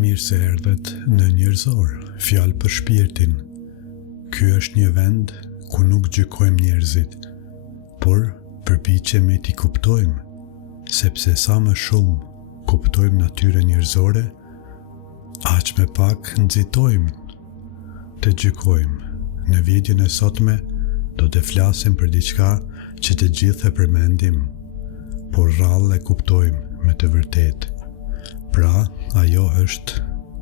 Mirë se erdhet në Njerëzor, fjalë për shpirtin. Ky është një vend ku nuk gjykojmë njerëzit, por përpiqemi t'i kuptojmë, sepse sa më shumë kuptojmë natyrën njerëzore, aq më pak nxitojmë të gjykojmë. Në videon e sotme do të flasim për diçka që të gjithë e përmendim, por rrallë e kuptojmë me të vërtetë. Pra, ajo është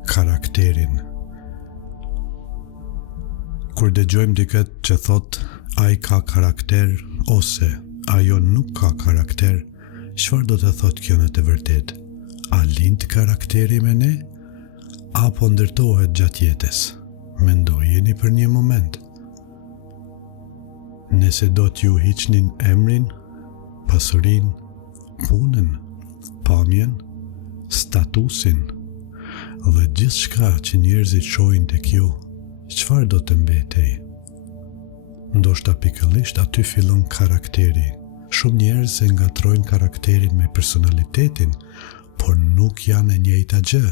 karakterin. Kur dëgjojmë dikët që thot ai ka karakter ose ajo nuk ka karakter, çfarë do të thot kjo në të vërtetë? A lind karakteri me ne? Apo ndërtohet gjatë jetës? Mendojeni për një moment. Nëse do t'ju hiqnin emrin, pasurinë, punën, pamjen, statusin dhe gjithçka që njerëzit shohin tek ju, çfarë do të mbetej? Ndoshta pikëllisht aty fillon karakteri. Shumë njerëz e ngatrojnë karakterin me personalitetin, por nuk janë e njëjta gjë.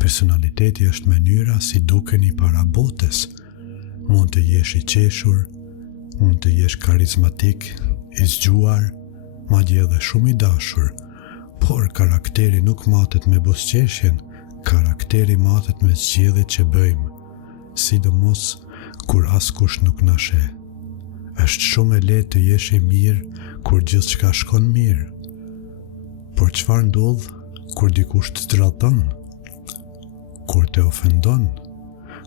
Personaliteti është mënyra si dukeni para botës. Mund të jesh i qeshur, mund të jesh karizmatik, i zgjuar, madje edhe shumë i dashur, por karakteri nuk matet me buzëqeshjen, karakteri matet me zgjedhjet që bëjmë, sidomos kur askush nuk na sheh. Është shumë e lehtë të jesh i mirë kur gjithçka shkon mirë. Por çfarë ndodh kur dikush të tradhton? Kur të ofendon?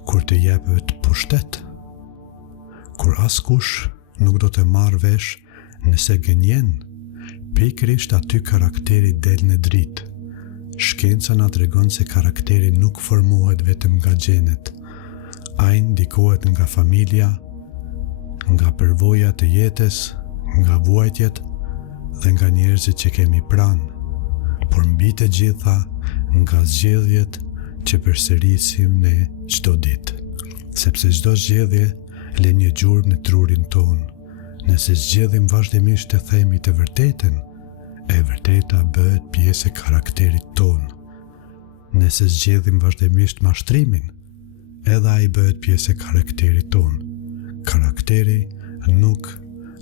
Kur të jepet pushtet? Kur askush nuk do të marrë vesh nëse gënjen? Pikërisht aty karakteri del në dritë. Shkenca na tregon se karakteri nuk formohet vetëm nga gjenet. Ai ndikohet nga familja, nga përvojat e jetës, nga vuajtjet dhe nga njerëzit që kemi pranë, por mbi të gjitha nga zgjedhjet që përsërisim ne çdo ditë. Sepse çdo zgjedhje lën një gjurmë në trurin tonë. Nëse zgjedhim vazhdimisht të themi të vërtetën, e vërteta bëhet pjesë e karakterit tonë. Nëse zgjedhim vazhdimisht mashtrimin, edhe ai bëhet pjesë e karakterit tonë. Karakteri nuk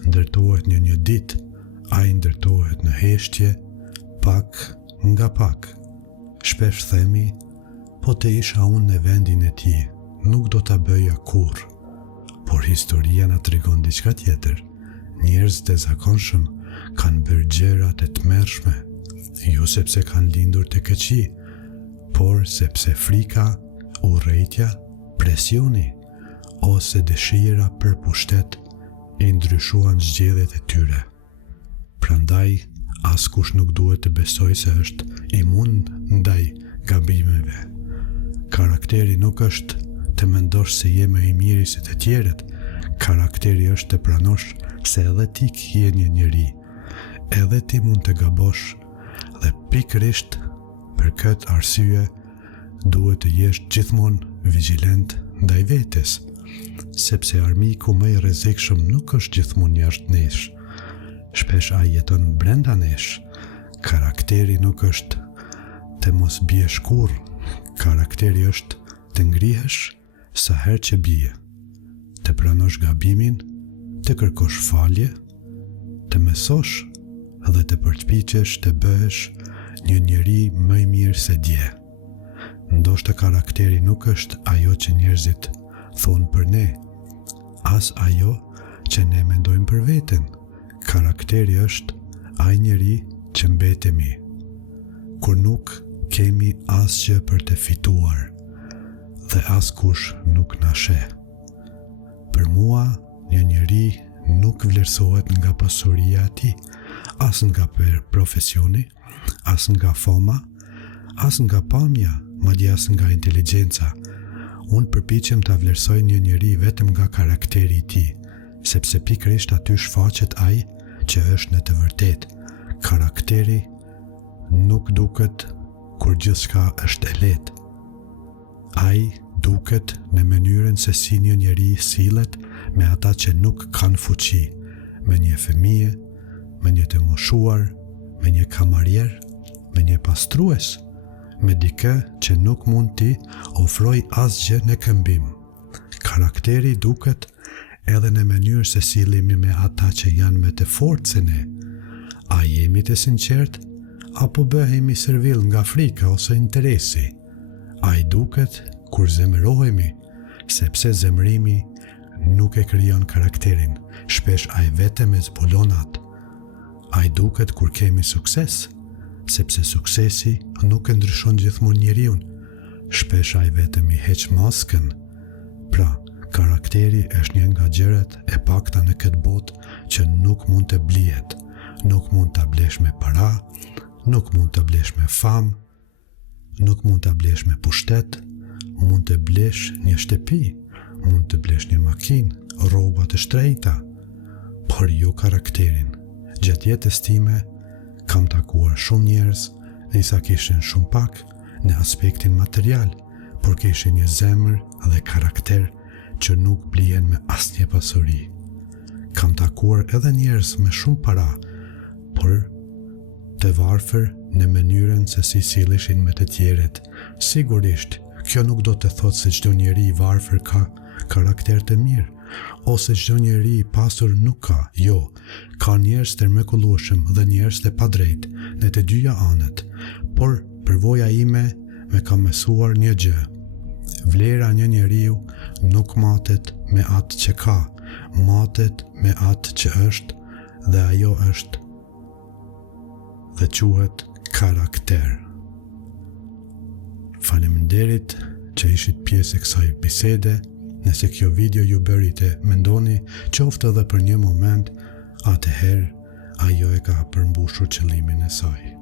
ndërtohet në një ditë, ai ndërtohet në heshtje, pak nga pak. Shpesh themi, po të isha unë në vendin e tij, nuk do ta bëja kurrë. Por historia na tregon diçka tjetër. Njerëz të zakonshëm kanë bërë gjëra të tmerrshme, jo sepse kanë lindur të këqij, por sepse frika, urrëtia, presioni ose dëshira për pushtet e ndryshuan zgjedhjet e tyre. Prandaj, askush nuk duhet të besojë se është imun ndaj gabimeve. Karakteri nuk është të mendosh se je më i miri se të tjerët. Karakteri është të pranosh se edhe ti je një njeri, edhe ti mund të gabosh, dhe pikërisht për këtë arsye duhet të jesh gjithmonë vigjilent ndaj vetes, sepse armiku më i rrezikshëm nuk është gjithmonë jashtë nesh. Shpesh ai jeton brenda nesh. Karakteri nuk është të mos biesh kurrë. Karakteri është të ngrihesh sa herë që bie, të pranosh gabimin, të kërkosh falje, të mësosh dhe të përpiqesh të bëhesh një njeri më i mirë se dje. Ndoshta karakteri nuk është ajo që njerëzit thonë për ne, as ajo që ne mendojmë për veten. Karakteri është ai njeri që mbetemi, kur nuk kemi asgjë për të fituar dhe askush nuk na sheh. Për mua, një njeri nuk vlerësohet nga pasuria e tij, as nga profesioni, as nga fama, as nga pamja, madje as nga inteligjenca. Unë përpiqem ta vlerësoj një njeri vetëm nga karakteri i tij, sepse pikërisht aty shfaqet ai që është në të vërtetë. Karakteri nuk duket kur gjithçka është e lehtë. Ai duket në mënyrën se si një njeri sillet me ata që nuk kanë fuqi, me një fëmijë, me një të moshuar, me një kamarier, me një pastrues, me dikë që nuk mund t'i ofroj asgjë në këmbim. Karakteri duket edhe në mënyrë se sillemi me ata që janë më të fortë se ne. A jemi të sinqert, apo bëhemi servil nga frika ose interesi? A i duket kur zemërohemi, sepse zemërimi nuk e krijon karakterin, shpesh a i vetëm e zbulon atë. A i duket kur kemi sukses, sepse suksesi nuk e ndryshon gjithmonë njeriun, shpesh a i vetëm i heq maskën. Pra, karakteri është një nga gjërat e pakta në këtë botë që nuk mund të blihet, nuk mund të blesh me para, nuk mund të blesh me famë, nuk mund të blesh me pushtet, mund të blesh një shtëpi, mund të blesh një makinë, rroba të shtrenjta, por jo karakterin. Gjatë jetës time kam takuar shumë njerëz, disa kishin shumë pak në aspektin material, por kishin një zemër dhe karakter që nuk blihen me asnjë pasuri. Kam takuar edhe njerëz me shumë para, por të varfër në mënyrën se si silleshin me të tjerët. Sigurisht, kjo nuk do të thotë se çdo njeri i varfër ka karakter të mirë, ose çdo njeri i pasur nuk ka. Jo, ka njerëz të mrekullueshëm dhe njerëz të padrejtë në të dyja anët, por përvoja ime më ka mësuar një gjë. Vlera një njeriu nuk matet me atë që ka, matet me atë që është, dhe ajo është dhe quhet karakter. Faleminderit që ishit pjesë e kësaj bisede. Nëse kjo video ju bëri të mendoni, qoftë edhe për një moment, atëherë ajo e ka përmbushur qëllimin e saj.